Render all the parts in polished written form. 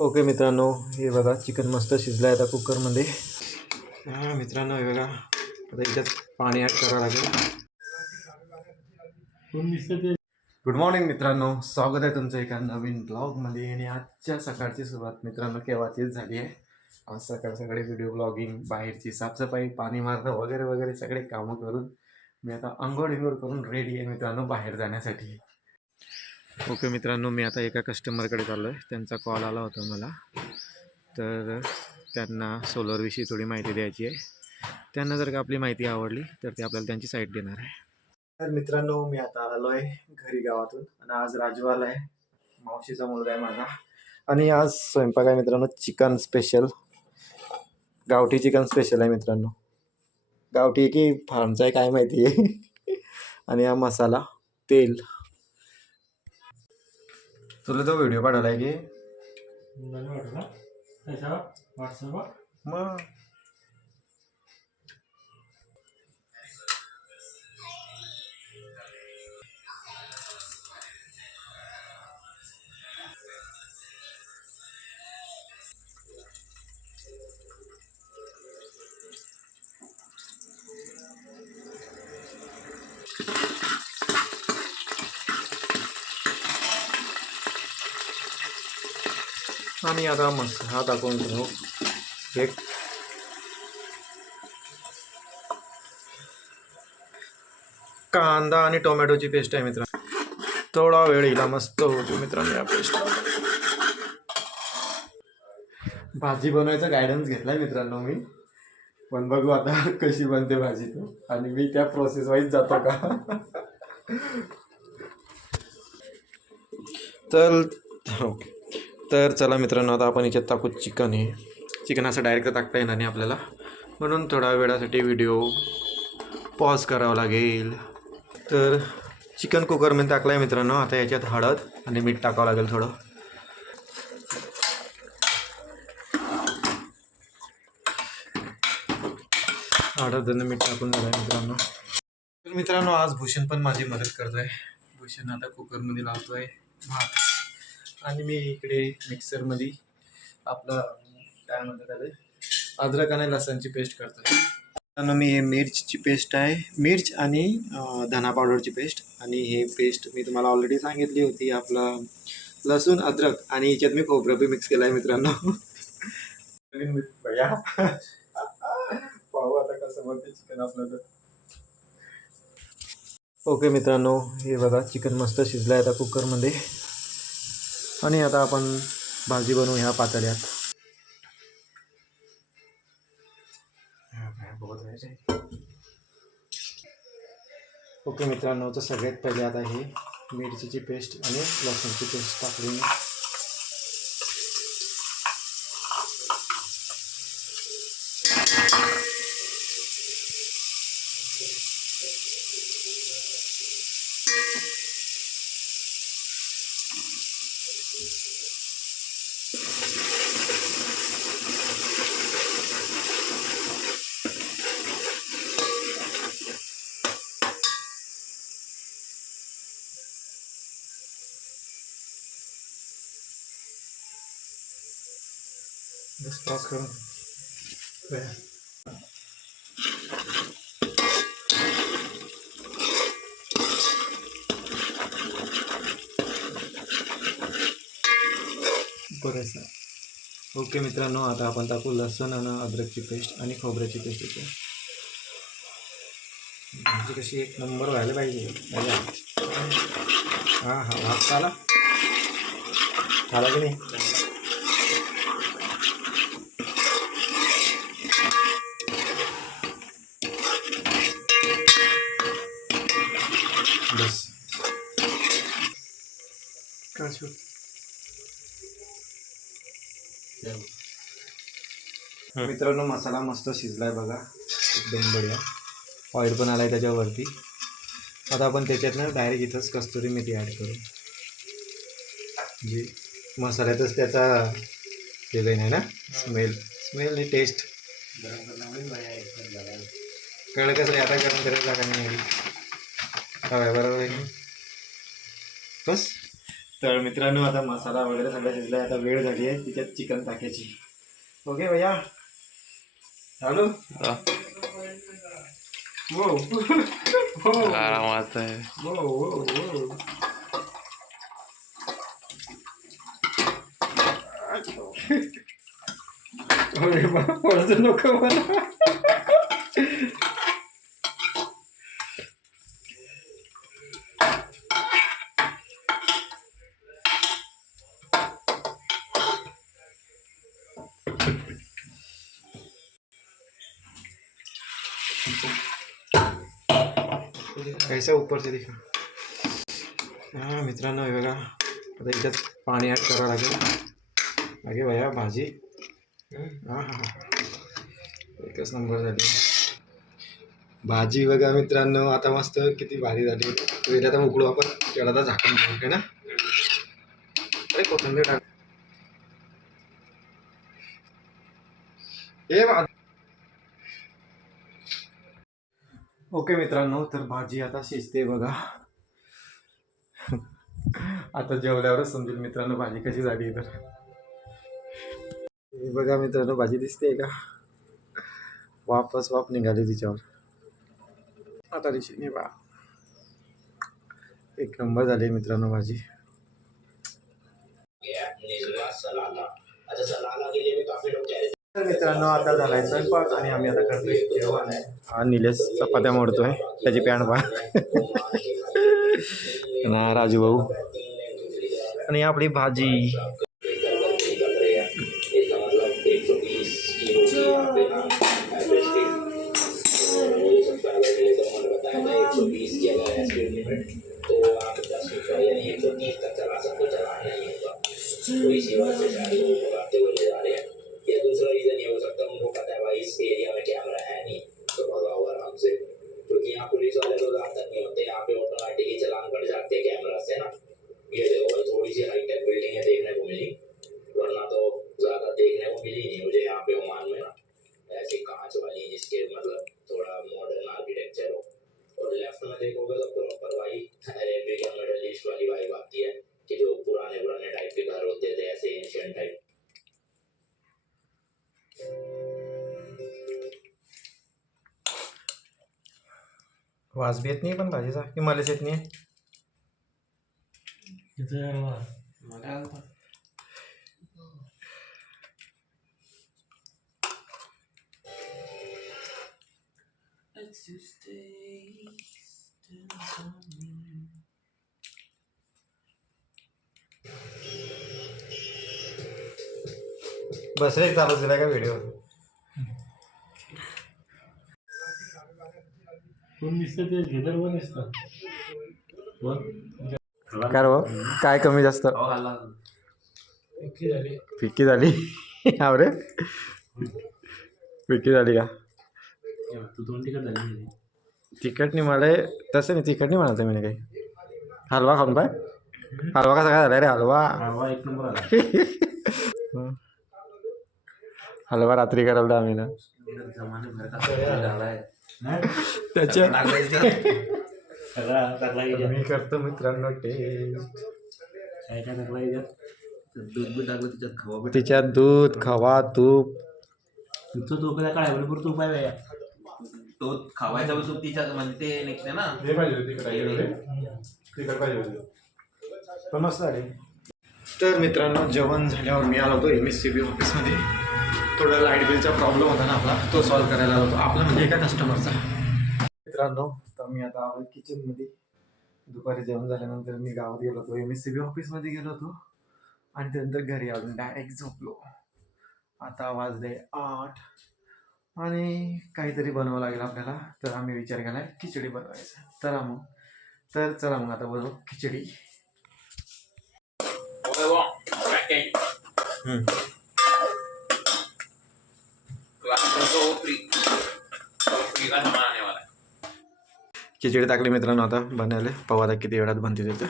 Okay मित्रांनो, हे बघा चिकन मस्त शिजलं आहे आता कुकरमध्ये. मित्रांनो हे बघा, आता याच्यात पाणी ॲड करावं लागेल. गुड मॉर्निंग मित्रांनो, स्वागत आहे तुमचं एका नवीन ब्लॉगमध्ये. आणि आजच्या सकाळची सुरुवात मित्रांनो केव्हाचीच झाली आहे. आज सकाळ सकाळी व्हिडिओ ब्लॉगिंग, बाहेरची साफसफाई, पाणी मारणं वगैरे वगैरे सगळे कामं करून मी आता अंघोळ करून रेडी आहे मित्रांनो बाहेर जाण्यासाठी. ओके मित्रांनो, मी आता एका कस्टमरकडे चाललो आहे. त्यांचा कॉल आला होता मला, तर त्यांना सोलरविषयी थोडी माहिती द्यायची आहे. त्यांना जर का आपली माहिती आवडली तर ते आपल्याला त्यांची साईट देणार आहे. तर मित्रांनो, मी आता आलो आहे घरी गावातून. आणि आज राजू आला आहे, मावशीचा मुलगा आहे माझा. आणि आज स्वयंपाक आहे मित्रांनो, चिकन स्पेशल, गावठी चिकन स्पेशल आहे मित्रांनो. गावठी की फार्मचा आहे काय माहिती आहे. आणि हा मसाला, तेल. तुला तो व्हिडिओ पाठवला आहे की मग आणि आता मसाला टाकून घेऊ. एक कांदा आणि टोमॅटोची पेस्ट आहे मित्रांनो. थोडा वेळ हिला मस्त होतो मित्रांनो या पेस्ट. भाजी बनवायचा गायडन्स घेतलाय मित्रांनो मी, पण बघू आता कशी बनते भाजी तो, आणि मी त्या प्रोसेस वाईज जातो का. तर ओके, तर चला मित्रांनो, आता आपण याच्यात टाकू चिकन. हे चिकन असं डायरेक्ट टाकता येणार नाही आपल्याला, म्हणून थोडा वेळासाठी व्हिडिओ पॉज करावा लागेल. तर चिकन कुकरमध्ये टाकलं आहे मित्रांनो. आता याच्यात हळद आणि मीठ टाकावं लागेल थोडं. हळद आणि मीठ टाकून झालं आहे मित्रांनो. तर मित्रांनो, आज भूषण पण माझी मदत करतो आहे. भूषण आता कुकरमध्ये लावतो आहे भात, आणि मी इकडे मिक्सरमध्ये आपलं काय म्हणतात त्याला, अद्रक आणि लसणची पेस्ट करतो आहे. मित्रांनो, मी हे मिरचीची पेस्ट आहे, मिर्च आणि धना पावडरची पेस्ट. आणि हे पेस्ट मी तुम्हाला ऑलरेडी सांगितली होती, आपलं लसूण, अद्रक आणि याच्यात मी खोबरं बी मिक्स केलं आहे मित्रांनो. भैया पाहू आता कसं बनते चिकन आपलं तर. ओके मित्रांनो, हे बघा चिकन मस्त शिजलं आहे आता कुकरमध्ये. आणि आता आपण भाजी बनवू ह्या पातेल्यात. ओके मित्रांनो, तर सगळ्यात पहिले आता हे मिरचीची पेस्ट आणि लसूणची पेस्ट टाकली. बस टॉस करून बरं. ओके मित्रांनो, आता आपण टाकू लसूण आणि अद्रकची पेस्ट आणि खोबऱ्याची पेस्ट येते. भाजी कशी एक नंबर व्हायला पाहिजे. हां हां, भात आला की नाही. बस मित्रांनो, मसाला मस्त शिजलाय बघा, एकदम बढिया. ऑइल पण आलाय त्याच्यावरती. आता आपण त्याच्यातनं डायरेक्ट इथंच कस्तुरी मेथी ॲड करू. म्हणजे मसाल्यातच त्याचा हे जाईन आहे ना, स्मेल आणि टेस्ट. कळलं कसं आता गरम करायला लागा नाही. बरोबर आहे. बस. तर मित्रांनो आता मसाला वगैरे सगळं शिजला आहे. आता वेळ झाली आहे तिच्यात चिकन टाकायची. ओके भैया चालू. हो हो आरामात आहे. हो हो. अरे बा पडत नको मला. कैसा ऊपर से दिखा. हां मित्रांनो हे बघा आता याच्यात पाणी ॲड करावं लागेल. अगे भैया भाजी हां हां एकच नंबर झाली भाजी बघा मित्रांनो. आता मस्त किती भारी झाली. पहिले आता उघडू आपण त्याला आता झाकण ठेवू ना. अरे कोथिंबीर टाक. हे ओके मित्रांनो तर भाजी आता शिजते बघा. आता जेवल्यावरच समजेल मित्रांनो भाजी कशी झाली. तर हे बघा मित्रांनो भाजी दिसते का. वाफ निघाली तिच्यावर. आता दिसते बा. एक नंबर झाली मित्रांनो भाजी. तर मित्रांनो आता झालाय स्वयंपाक आणि आम्ही आता करतोय जेवण. हा निलेश चपात्या मोडतोय त्याची पॅन्ट पहा. ना राजू भाऊ आणि आपली भाजी. वास भी येत नाही पण भाजीचा की मलाच येत नाही. बस रे चालू दिला का व्हिडिओ. काय रो काय कमी जास्त फिक्की झाली. अरे फिक्की झाली का. तिखट नाही मला तसं नाही. तिखट नाही म्हणायचं मी काही. हलवा खाऊन पाय. हलवा कसा काय झाला रे. हलवा एक नंबर आला. हलवा रात्री करायला आम्ही ना त्याच्या मी करतो मित्रांनो टेस्ट. दूध बी टाकलं त्याच्यात खवा. तिच्यात दूध खवा तूप. तूप काय तूप आहे तो खवायचा तूप तिच्यात म्हणजे ते निघते ना. पण मस्त झाली. तर मित्रांनो जेवण झाल्यावर मी आलो होतो MSCB ऑफिसमध्ये. थोडा लाईट बिलचा प्रॉब्लेम होता ना आपला तो सॉल्व्ह करायला आलो होतो. आपला म्हणजे एका कस्टमरचा. मित्रांनो तर मी आता आलो किचनमध्ये. दुपारी जेवण झाल्यानंतर मी गावात गेलो होतो. MSCB ऑफिसमध्ये गेलो होतो आणि त्यानंतर घरी आलो डायरेक्ट झोपलो. आता वाजले 8 आणि काहीतरी बनवावं लागेल आपल्याला. तर आम्ही विचार केला खिचडी बनवायचा. तर चला मग आता बनवू खिचडी. खिचडी टाकली मित्रांनो आता बनायला. पाहू आता किती वेळात बनते तिथं.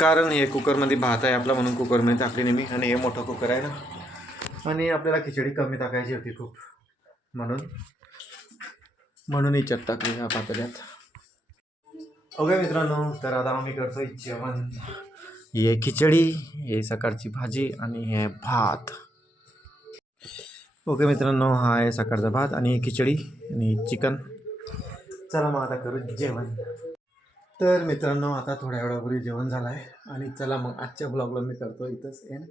कारण हे कुकरमध्ये भात आहे आपला म्हणून कुकरमध्ये टाकली नाही मी. आणि हे मोठं कुकर आहे ना आणि आपल्याला खिचडी कमी टाकायची होती खूप म्हणून याच्यात टाकली ह्या पातेल्यात. ओके मित्रांनो, तर आता आम्ही करतोय जेवण. हे खिचडी, हे सकाळची भाजी आणि हे भात. ओके मित्रांनो, हा आहे सकाळचा भात आणि खिचडी आणि चिकन. चला मग आता करू जेवण. तर मित्रांनो, आता थोड्या वेळापूर्वी जेवण झालं आहे आणि चला मग आजच्या ब्लॉगला मी करतो इथंच एंड.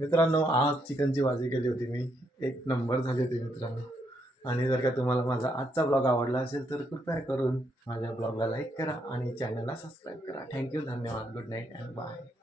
मित्रांनो, आज चिकनची भाजी केली होती मी, एक नंबर झाली होती मित्रांनो. आणि जर का तुम्हाला माझा आजचा ब्लॉग आवडला असेल तर कृपया करून माझ्या ब्लॉगला लाईक करा आणि चॅनलला सबस्क्राईब करा. थँक्यू, धन्यवाद, गुड नाईट अँड बाय.